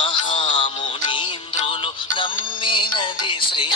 మహామునీంద్రులు నమ్మినది Shri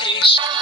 Krishna.